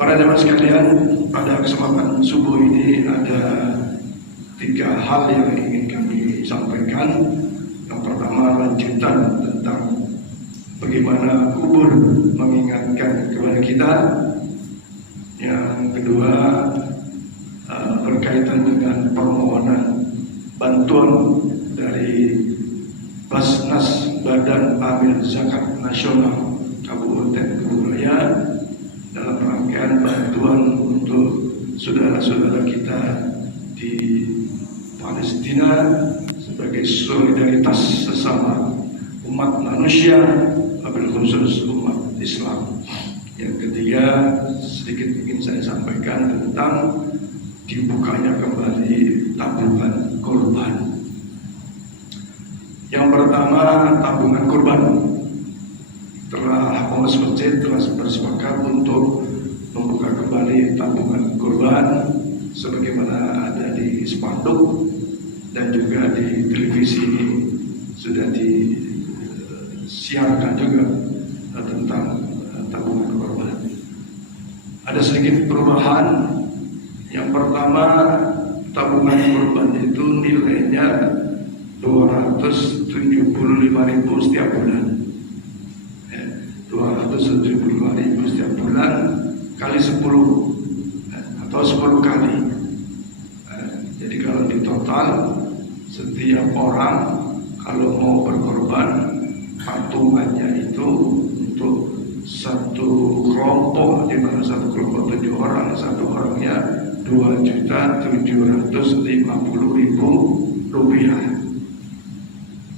Para jemaah sekalian, pada kesempatan subuh ini ada 3 hal yang ingin kami sampaikan. Yang pertama, lanjutan tentang bagaimana kubur mengingatkan kepada kita. Yang kedua, berkaitan dengan permohonan bantuan dari Basnas Badan Amil Zakat Nasional Kabupaten Kuburaya dalam rangkaian bantuan untuk saudara-saudara kita di Palestina sebagai solidaritas sesama umat manusia, wabil khusus umat Islam. Yang ketiga, sedikit ingin saya sampaikan tentang dibukanya kembali tabungan korban. Yang pertama, tabungan korban. Pengurus masjid telah bersepakat untuk membuka kembali tabungan korban sebagaimana ada di spanduk dan juga di televisi sudah disiarkan juga tentang tabungan korban. Ada sedikit perubahan. Yang pertama, tabungan korban itu nilainya 275.000 setiap bulan. 275.000 setiap bulan kali 10 atau 10 kali. Jadi kalau di total setiap orang kalau mau berkorban, patungannya itu untuk satu kelompok, di mana satu kelompok 7 orang, satu orangnya 2.750.000 rupiah.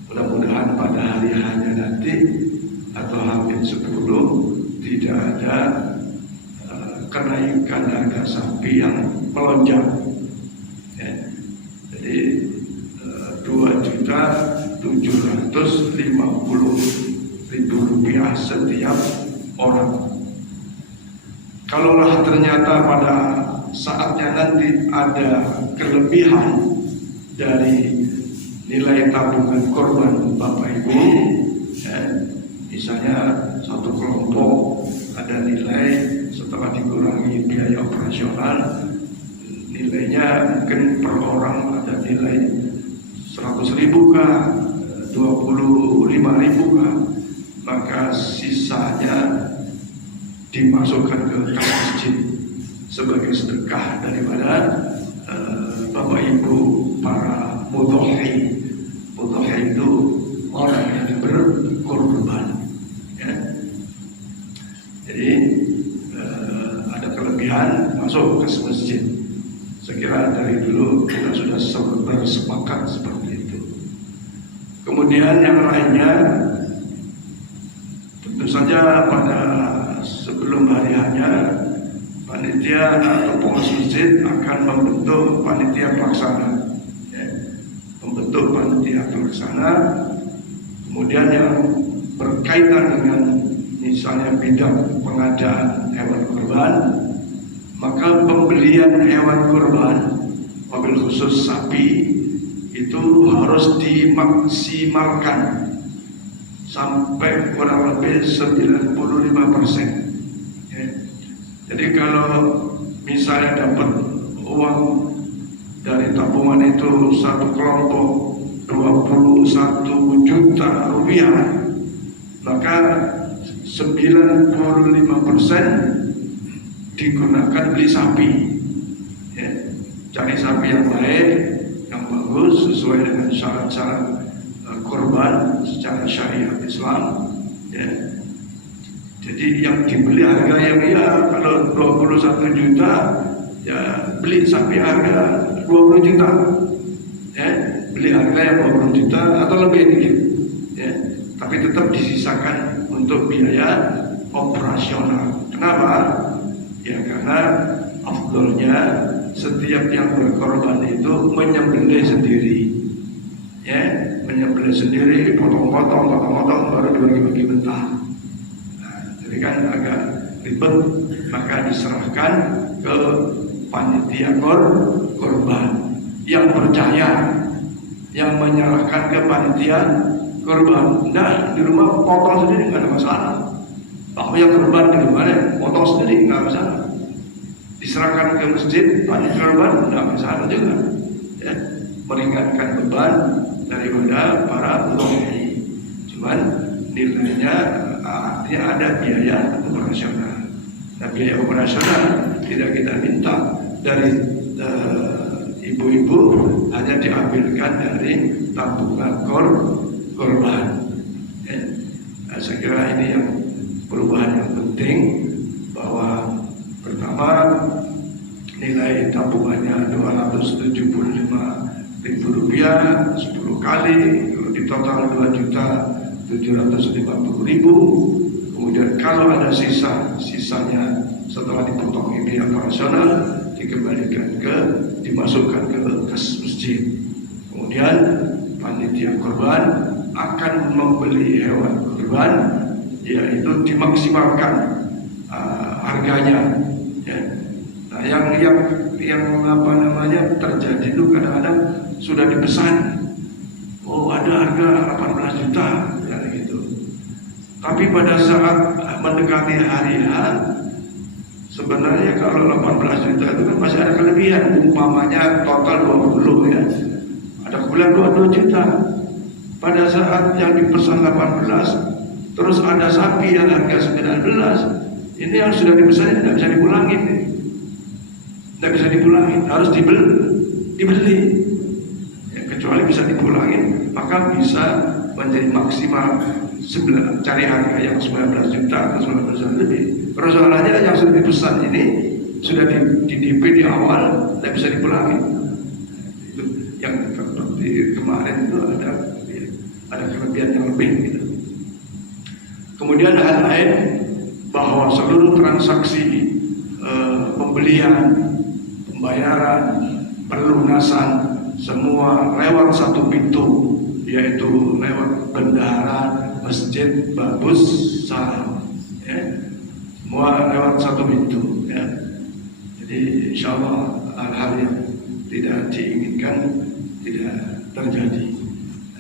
Mudah-mudahan pada hari-harinya nanti atau hampir 10 tidak ada kenaikan harga sapi yang melonjak. Ya. Jadi 2.750.000 rupiah setiap orang. Kalaulah ternyata pada saatnya nanti ada kelebihan dari nilai tabungan korban Bapak Ibu, ya, misalnya satu kelompok ada nilai setelah dikurangi biaya operasional, nilainya mungkin per orang ada nilai 100.000 kah, 25.000 kah, maka sisanya dimasukkan ke kas masjid sebagai sedekah daripada Bapak Ibu para mudhohi. Mudhohi itu orang yang berkorban. Ya. Jadi ada kelebihan masuk ke masjid. Saya kira dari dulu kita sudah bersepakat seperti itu. Kemudian yang lainnya, tentu saja pada sebelum hari hanya panitia atau pengurus masjid akan membentuk panitia pelaksana. Ya. Membentuk panitia pelaksana. Kemudian yang berkaitan dengan misalnya bidang pengadaan hewan kurban, maka pembelian hewan kurban, mobil khusus sapi, itu harus dimaksimalkan sampai kurang lebih 95%. Ya. Jadi kalau misalnya dapat uang dari tabungan itu satu kelompok 21 juta rupiah, maka 95% digunakan beli sapi. Ya. Cari sapi yang baik, yang bagus, sesuai dengan syarat-syarat korban secara syariat Islam. Ya. Jadi yang dibeli harga yang kalau 21 juta, ya beli sapi harga 20 juta. Ya, beli harga yang 20 juta atau lebih dikit. Ya, tapi tetap disisakan untuk biaya operasional. Kenapa? Ya karena afdolnya setiap yang berkorban itu menyembelih sendiri. Ya, menyembelih sendiri, potong-potong baru dibagi-bagi mentah. Jadi kan agak ribet, maka diserahkan ke panitia korban yang percaya, yang menyerahkan ke panitia korban. Nah, di rumah potong sendiri nggak ada masalah. Tahu yang korban di rumah potong sendiri nggak masalah. diserahkan ke masjid, panitia korban tidak masalah juga, ya, meringankan beban daripada para udhiyah. Cuman nilainya artinya ada biaya operasional. Nah, biaya operasional tidak kita minta dari ibu-ibu, hanya diambilkan dari tabungan korban. Ya. Nah, saya kira ini yang perubahan yang penting, bahwa pertama nilai tabungannya Rp275.000 10 kali, di total Rp2.750.000. Kemudian kalau ada sisanya setelah dipotong biaya operasional dikembalikan dimasukkan ke kas masjid. Kemudian panitia korban akan membeli hewan korban, yaitu dimaksimalkan harganya. Ya. Nah, yang terjadi itu kadang-kadang sudah dipesan, oh ada harga 18 juta, ya gitu. Tapi pada saat mendekati hari H, sebenarnya kalau 18 juta itu kan masih ada kelebihan. Umpamanya total 20 ya, ada bulan 22 juta. Pada saat yang dipesan 18, terus ada sapi yang harga 19, ini yang sudah dipesan tidak bisa dipulangin, harus dibeli. Ya, kecuali bisa dipulangin, maka bisa menjadi maksimal cari harga yang 19 juta atau 19 juta lebih. Persoalannya yang sudah dipesan ini sudah di DP di awal, tidak bisa dipulangin. Itu yang seperti kemarin itu ada kelebihan yang lebih gitu. Kemudian hal lain, bahwa seluruh transaksi pembelian, pembayaran, pelunasan semua lewat satu pintu, yaitu lewat bendahara Masjid Babus Salam, ya. Semua lewat satu pintu, ya. Jadi insya Allah hal-hal yang tidak diinginkan tidak terjadi.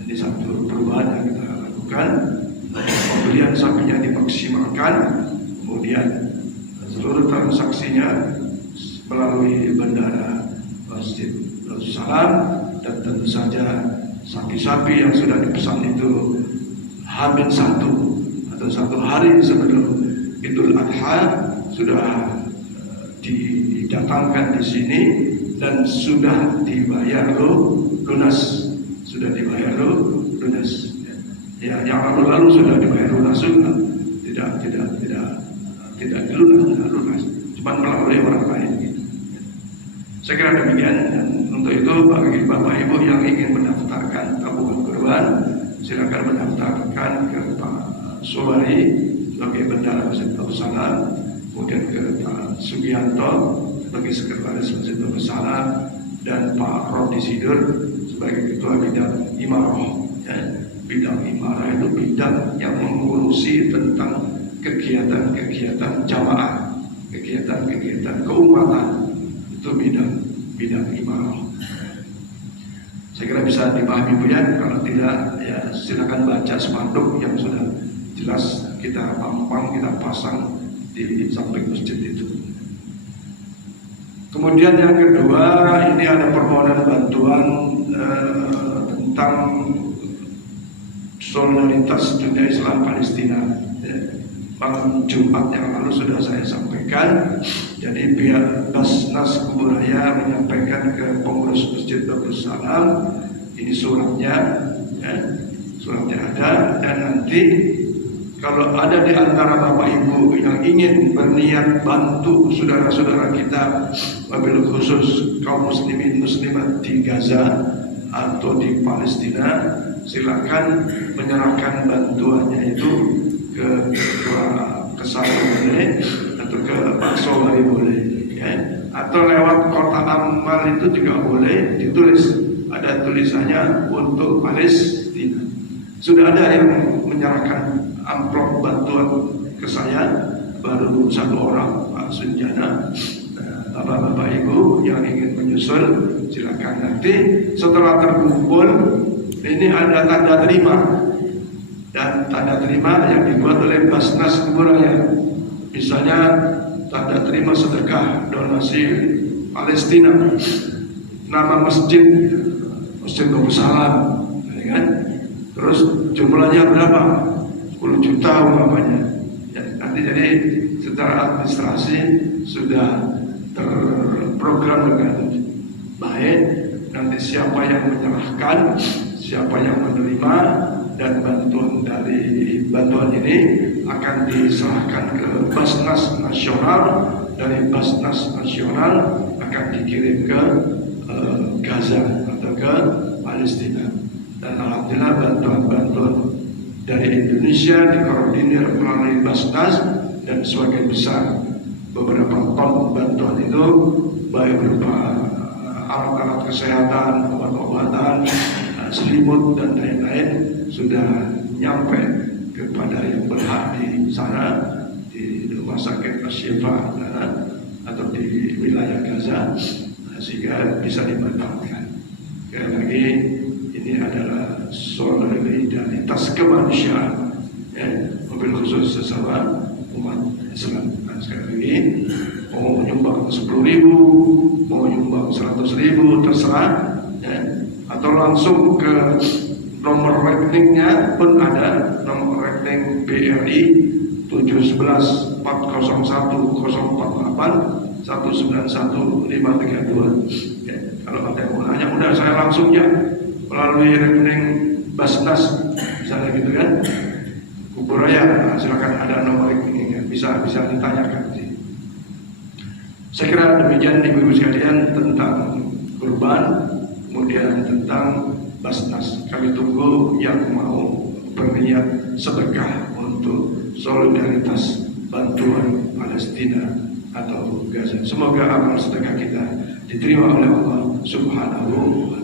Ini satu perubahan yang kita lakukan. Pembelian sapinya dimaksimalkan, kemudian seluruh transaksinya melalui bendahara Masjid Babus Salam, dan tentu saja sapi-sapi yang sudah dipesan itu H-1 atau 1 hari sebelum Idul Adha sudah didatangkan di sini dan sudah dibayar lunas, Ya, yang lalu sudah dibayar lunas juga, tidak lunas, cuma melalui orang lain. Gitu. Saya kira demikian. Dan untuk itu bagi Bapak Ibu yang ingin mendaftarkan tabungan korban, silakan mendaftarkan ke Pak Sobari sebagai bendahara Masjid Babus Salam, kemudian ke Pak Sugianto sebagai sekretaris Masjid Babus Salam, dan Pak Rodi Sidur sebagai ketua bidang imarah. Ya. Bidang imarah itu bidang yang mengurusi tentang kegiatan-kegiatan jamaah, kegiatan-kegiatan keumatan, itu bidang imarah. Saya kira bisa dipahami Bu ya. Kalau tidak, ya silakan baca spanduk yang sudah jelas kita pampang, kita pasang di samping masjid itu. Kemudian yang kedua, ini ada permohonan bantuan tentang solidaritas dunia Islam Palestina. Pada Jumat yang lalu sudah saya sampaikan. Jadi pihak Basnas Kuburaya menyampaikan ke pengurus Masjid Babus Salam, ini suratnya, ya, suratnya ada, dan nanti kalau ada di antara Bapak Ibu yang ingin berniat bantu saudara-saudara kita, wabil khusus kaum muslimin muslimat di Gaza atau di Palestina, silakan menyerahkan bantuannya itu ke saya boleh, atau ke Pak Sobari boleh, ya. Atau lewat kotak amal itu juga boleh, ditulis, ada tulisannya untuk Palestina. Sudah ada yang menyerahkan amplop bantuan ke saya, baru 1 orang, Pak Sunjana. Bapak-bapak Ibu yang ingin menyusul silakan. Nanti setelah terkumpul, ini ada tanda terima, dan tanda terima yang dibuat oleh Basnas Kuburaya. Misalnya tanda terima sedekah donasi Palestina, nama masjid Darussalam, ya kan? Terus jumlahnya berapa? 10 juta umpamanya. Ya, nanti jadi secara administrasi sudah terprogram dengan baik. Nanti siapa yang menyerahkan, siapa yang menerima, dan bantuan ini akan diserahkan ke Basnas Nasional. Dari Basnas Nasional akan dikirim ke Gaza atau ke Palestina. Dan alhamdulillah bantuan-bantuan dari Indonesia dikoordinir melalui Basnas, dan sebagian besar beberapa ton bantuan itu baik berupa alat-alat kesehatan, obat-obatan, selimut dan lain-lain sudah nyampe kepada yang berhak di sana, di rumah sakit Asy-Syifa atau di wilayah Gaza, sehingga bisa dimanfaatkan. Sekali lagi, ini adalah solidaritas kemanusiaan, ya, mobil khusus sesama umat Islam. Nah, sekali lagi, mau menyumbang 10.000, mau menyumbang 100.000, terserah, ya, atau langsung ke nomor rekeningnya pun ada, nomor rekening BRI 711 401 048 191 532. Ya, kalau ada yang mau nanya, udah saya langsung ya melalui rekening Basnas, misalnya gitu kan, Kubur Raya. Nah, silakan, ada nomor rekeningnya, bisa ditanyakan sih. Saya kira demikian ibu-ibu sekalian tentang kurban, kemudian tentang Basnas. Kami tunggu yang mau berniat sedekah untuk solidaritas bantuan Palestina atau Gaza. Semoga amal sedekah kita diterima oleh Allah Subhanahu wa Ta'ala.